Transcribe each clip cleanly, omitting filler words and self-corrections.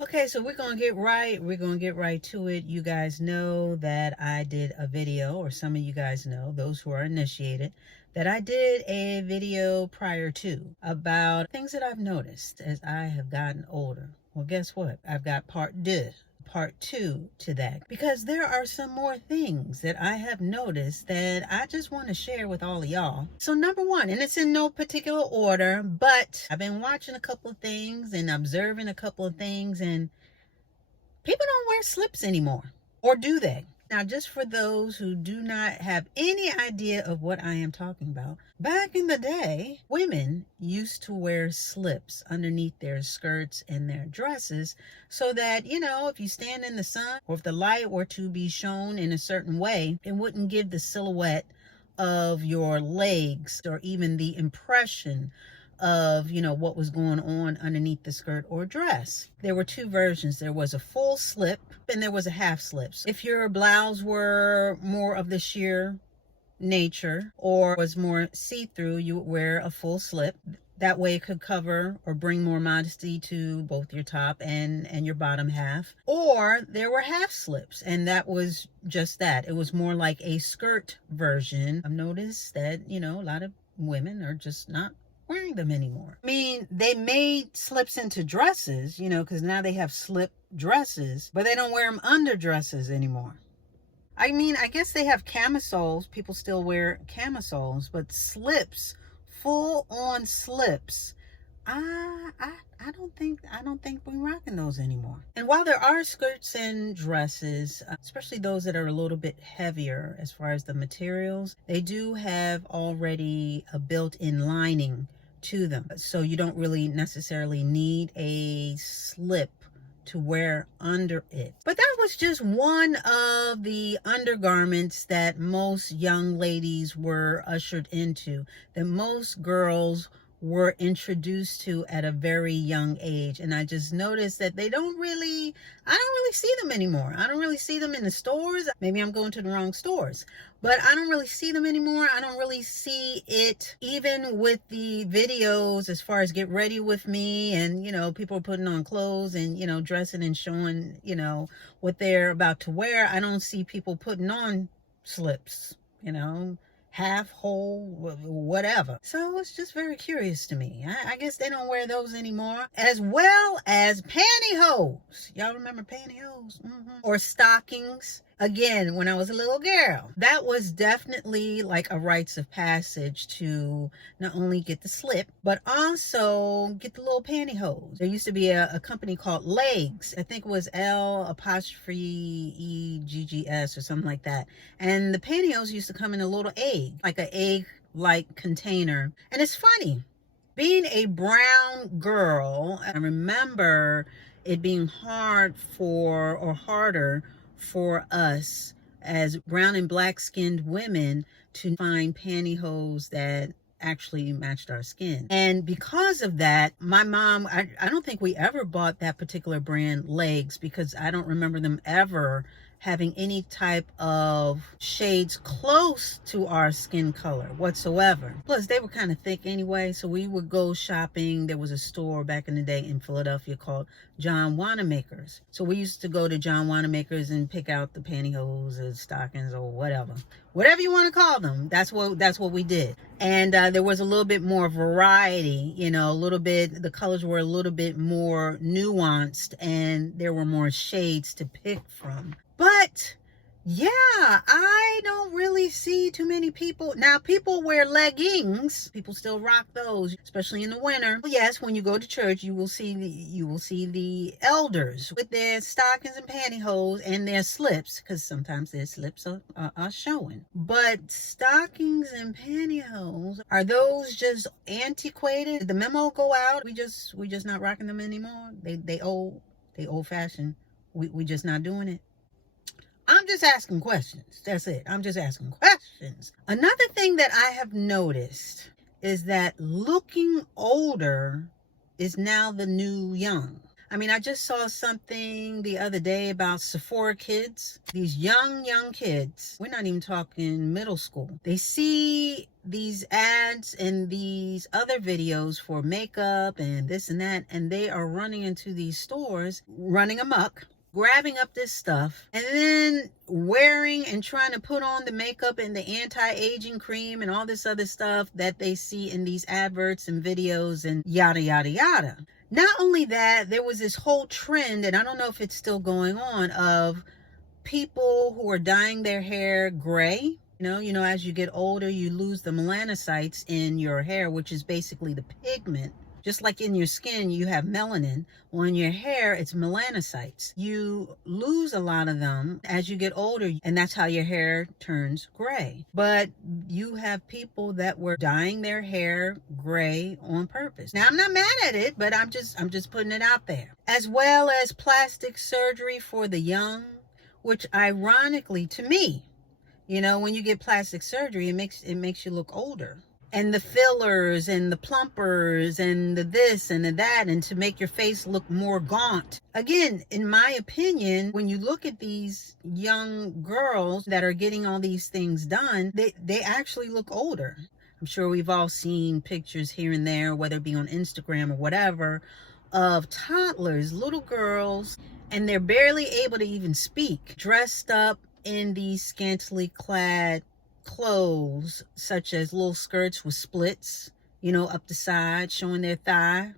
Okay, so we're gonna get right to it. You guys know that I did a video, or some of you guys know, those who are initiated, that I did a video prior to about things that I've noticed as I have gotten older. Well, guess what? I've got part two to that, because there are some more things that I have noticed that I just want to share with all of y'all. So number one, and it's in no particular order, but I've been watching a couple of things and observing a couple of things, and people don't wear slips anymore. Or do they? Now, just for those who do not have any idea of what I am talking about, back in the day, women used to wear slips underneath their skirts and their dresses so that, if you stand in the sun or if the light were to be shown in a certain way, it wouldn't give the silhouette of your legs or even the impression of what was going on underneath the skirt or dress. There were two versions. There was a full slip and there was a half slip. If your blouse were more of the sheer nature or was more see-through, you would wear a full slip. That way it could cover or bring more modesty to both your top and your bottom half. Or there were half slips, and that was just that. It was more like a skirt version. I've noticed that, a lot of women are just not wearing them anymore. I mean, they made slips into dresses, because now they have slip dresses, but they don't wear them under dresses anymore. I mean, I guess they have camisoles. People still wear camisoles, but slips, full on slips, I don't think we're rocking those anymore. And while there are skirts and dresses, especially those that are a little bit heavier as far as the materials, they do have already a built-in lining to them. So you don't really necessarily need a slip to wear under it. But that was just one of the undergarments that most young ladies were ushered into, that most girls were introduced to at a very young age. And I just noticed that I don't really see them anymore. I don't really see them in the stores. Maybe I'm going to the wrong stores, but I don't really see them anymore. I don't really see it even with the videos as far as get ready with me, and people are putting on clothes and dressing and showing what they're about to wear. I don't see people putting on slips, half, whole, whatever. So it's just very curious to me. I guess they don't wear those anymore. As well as pantyhose. Y'all remember pantyhose? Or stockings. Again, when I was a little girl, that was definitely like a rites of passage to not only get the slip, but also get the little pantyhose. There used to be a company called Legs. I think it was L'Eggs or something like that. And the pantyhose used to come in a little egg, like an egg-like container. And it's funny, being a brown girl, I remember it being harder for us as brown and black skinned women to find pantyhose that actually matched our skin. And because of that, my mom, I don't think we ever bought that particular brand Legs, because I don't remember them ever having any type of shades close to our skin color whatsoever. Plus, they were kind of thick anyway, so we would go shopping. There was a store back in the day in Philadelphia called John Wanamaker's. So we used to go to John Wanamaker's and pick out the pantyhose or stockings or whatever you want to call them. That's what we did. And there was a little bit more variety, the colors were a little bit more nuanced, and there were more shades to pick from. But yeah, I don't really see too many people. Now, people wear leggings. People still rock those, especially in the winter. Yes, when you go to church, you will see the elders with their stockings and pantyhose and their slips, because sometimes their slips are showing. But stockings and pantyhose, are those just antiquated? Did the memo go out? We just not rocking them anymore. They old fashioned. We just not doing it. I'm just asking questions. That's it. I'm just asking questions. Another thing that I have noticed is that looking older is now the new young. I mean, I just saw something the other day about Sephora kids. These young kids. We're not even talking middle school. They see these ads and these other videos for makeup and this and that, and they are running into these stores, running amok, grabbing up this stuff, and then wearing and trying to put on the makeup and the anti-aging cream and all this other stuff that they see in these adverts and videos and yada, yada, yada. Not only that, there was this whole trend, and I don't know if it's still going on, of people who are dyeing their hair gray. As you get older, you lose the melanocytes in your hair, which is basically the pigment. Just like in your skin, you have melanin. Well, in your hair, it's melanocytes. You lose a lot of them as you get older, and that's how your hair turns gray. But you have people that were dyeing their hair gray on purpose. Now, I'm not mad at it, but I'm just putting it out there. As well as plastic surgery for the young, which ironically, to me, when you get plastic surgery, it makes you look older. And the fillers and the plumpers and the this and the that, and to make your face look more gaunt. Again, in my opinion, when you look at these young girls that are getting all these things done, they actually look older. I'm sure we've all seen pictures here and there, whether it be on Instagram or whatever, of toddlers, little girls, and they're barely able to even speak, dressed up in these scantily clad clothes, such as little skirts with splits, up the side, showing their thigh.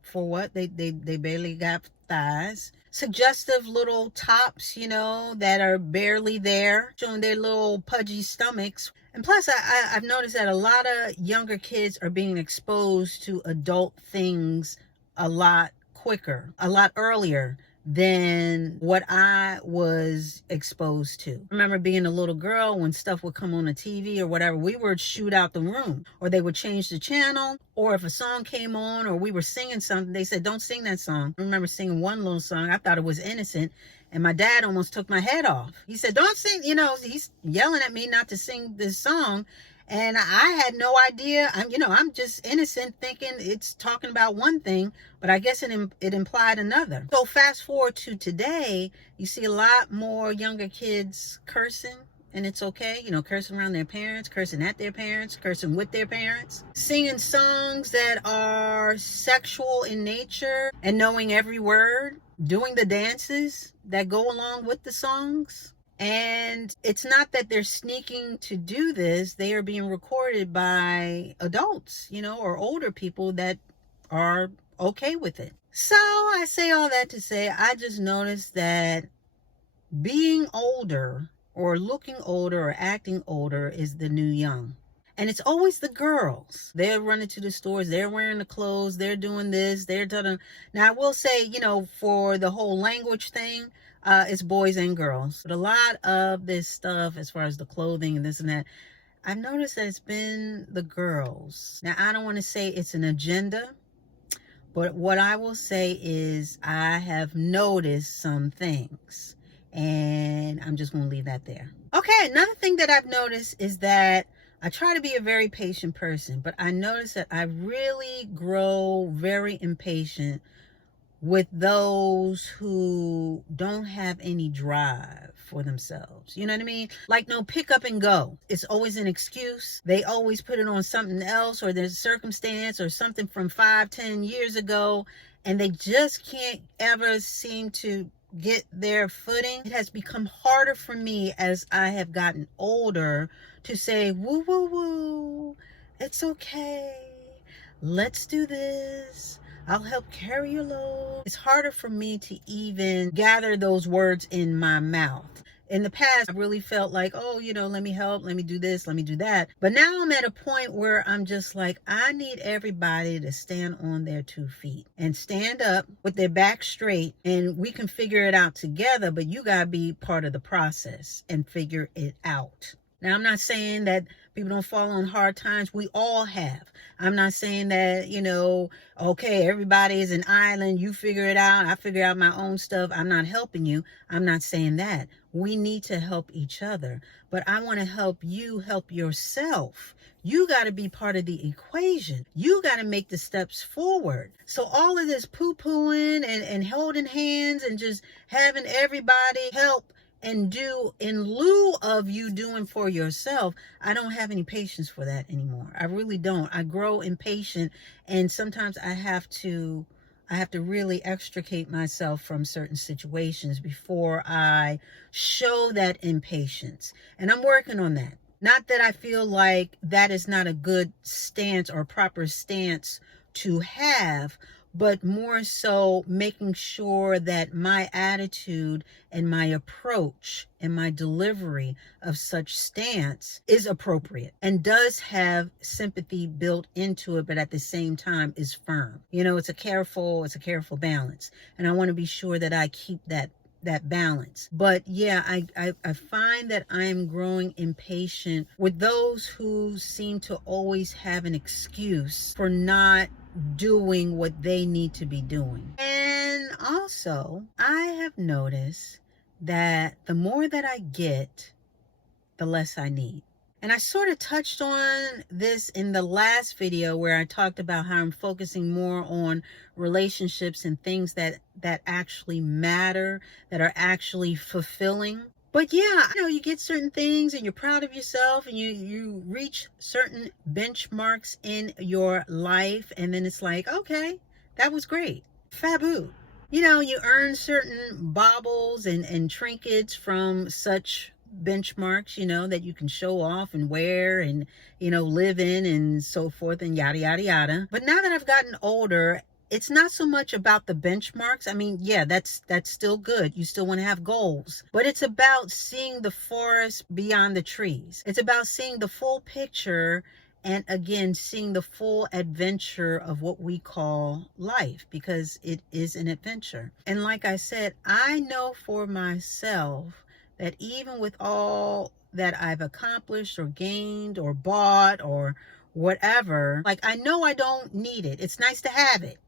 For what? They barely got thighs. Suggestive little tops, that are barely there, showing their little pudgy stomachs. And plus, I've noticed that a lot of younger kids are being exposed to adult things a lot quicker, a lot earlier than what I was exposed to. I remember being a little girl, when stuff would come on the TV or whatever, we would shoot out the room, or they would change the channel, or if a song came on or we were singing something, they said, don't sing that song. I remember singing one little song. I thought it was innocent, and my dad almost took my head off. He said, don't sing, he's yelling at me not to sing this song. And I had no idea. I'm just innocent, thinking it's talking about one thing, but I guess it implied another. So fast forward to today, you see a lot more younger kids cursing, and it's okay. Cursing around their parents, cursing at their parents, cursing with their parents, singing songs that are sexual in nature and knowing every word, doing the dances that go along with the songs. And it's not that they're sneaking to do this. They are being recorded by adults, or older people that are okay with it. So I say all that to say, I just noticed that being older or looking older or acting older is the new young. And it's always the girls. They're running to the stores. They're wearing the clothes. They're doing this. They're doing. Now, I will say, for the whole language thing, it's boys and girls. But a lot of this stuff, as far as the clothing and this and that, I've noticed that it's been the girls. Now, I don't want to say it's an agenda, but what I will say is I have noticed some things, and I'm just going to leave that there. Okay, another thing that I've noticed is that I try to be a very patient person, but I notice that I really grow very impatient with those who don't have any drive for themselves. You know what I mean? Like, no pick up and go. It's always an excuse. They always put it on something else, or there's a circumstance or something from 5-10 years ago, and they just can't ever seem to get their footing. It has become harder for me as I have gotten older to say, woo, woo, woo, it's okay. Let's do this. I'll help carry your load. It's harder for me to even gather those words in my mouth. In the past, I really felt like, let me help, let me do this, let me do that. But now I'm at a point where I'm just like, I need everybody to stand on their 2 feet and stand up with their back straight, and we can figure it out together, but you gotta be part of the process and figure it out. Now, I'm not saying that people don't fall on hard times. We all have. I'm not saying that, okay, everybody is an island. You figure it out. I figure out my own stuff. I'm not helping you. I'm not saying that. We need to help each other. But I want to help you help yourself. You got to be part of the equation. You got to make the steps forward. So all of this poo-pooing and holding hands and just having everybody help and do in lieu of you doing for yourself, I don't have any patience for that anymore. I really don't. I grow impatient, and sometimes I have to really extricate myself from certain situations before I show that impatience. And I'm working on that. Not that I feel like that is not a good stance or proper stance to have, but more so making sure that my attitude and my approach and my delivery of such stance is appropriate and does have sympathy built into it, but at the same time is firm. You know, it's a careful balance. And I want to be sure that I keep that balance. But yeah, I find that I am growing impatient with those who seem to always have an excuse for not doing what they need to be doing. And also, I have noticed that the more that I get, the less I need. And I sort of touched on this in the last video where I talked about how I'm focusing more on relationships and things that actually matter, that are actually fulfilling. But yeah, you know, you get certain things and you're proud of yourself and you reach certain benchmarks in your life, and then it's like, okay, that was great. Fabu. You know, you earn certain baubles and trinkets from such benchmarks, you know, that you can show off and wear and, you know, live in and so forth and yada, yada, yada. But now that I've gotten older, it's not so much about the benchmarks. I mean, yeah, that's still good. You still want to have goals, but it's about seeing the forest beyond the trees. It's about seeing the full picture, and again, seeing the full adventure of what we call life, because it is an adventure. And like I said, I know for myself that even with all that I've accomplished or gained or bought or whatever, like, I know I don't need it. It's nice to have it.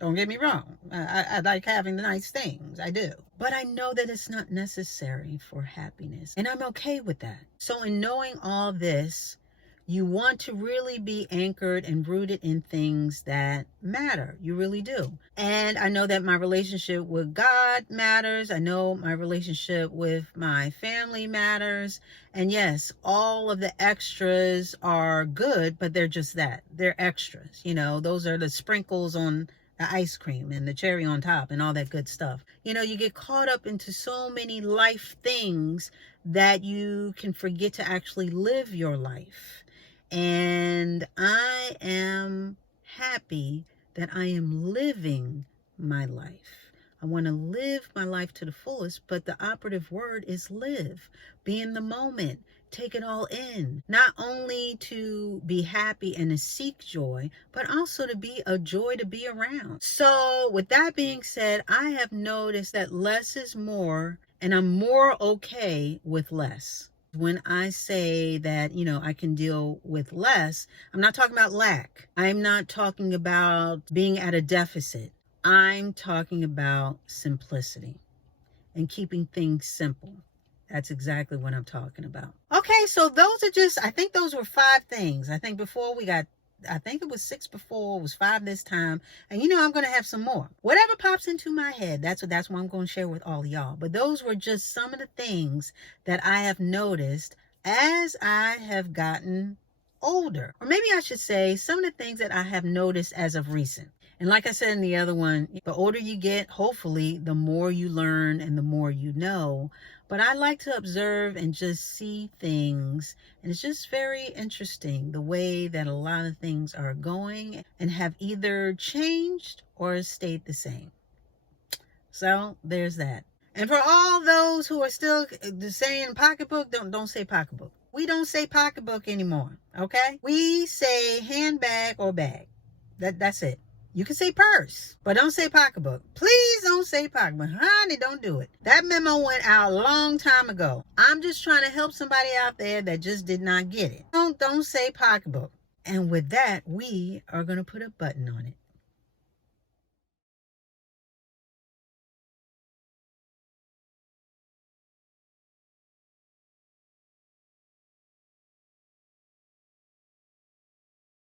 Don't get me wrong. I like having the nice things. I do. But I know that it's not necessary for happiness. And I'm okay with that. So in knowing all this, you want to really be anchored and rooted in things that matter. You really do. And I know that my relationship with God matters. I know my relationship with my family matters. And yes, all of the extras are good, but they're just that. They're extras. You know, those are the sprinkles on the ice cream and the cherry on top and all that good stuff. You know, you get caught up into so many life things that you can forget to actually live your life. And I am happy that I am living my life. I want to live my life to the fullest, but the operative word is live. Be in the moment. Take it all in. Not only to be happy and to seek joy, but also to be a joy to be around. So with that being said, I have noticed that less is more, and I'm more okay with less. When I say that, you know, I can deal with less, I'm not talking about lack. I'm not talking about being at a deficit. I'm talking about simplicity and keeping things simple. That's exactly what I'm talking about. Okay, so those are just, I think those were 5 things. I think before we got, I think it was 6 before, it was 5 this time. And you know, I'm going to have some more. Whatever pops into my head, that's what I'm going to share with all of y'all. But those were just some of the things that I have noticed as I have gotten older. Or maybe I should say some of the things that I have noticed as of recent. And like I said in the other one, the older you get, hopefully, the more you learn and the more you know. But I like to observe and just see things. And it's just very interesting the way that a lot of things are going and have either changed or stayed the same. So there's that. And for all those who are still saying pocketbook, don't say pocketbook. We don't say pocketbook anymore, okay? We say handbag or bag. That's it. You can say purse, but don't say pocketbook. Please don't say pocketbook. Honey, don't do it. That memo went out a long time ago. I'm just trying to help somebody out there that just did not get it. Don't say pocketbook. And with that, we are going to put a button on it.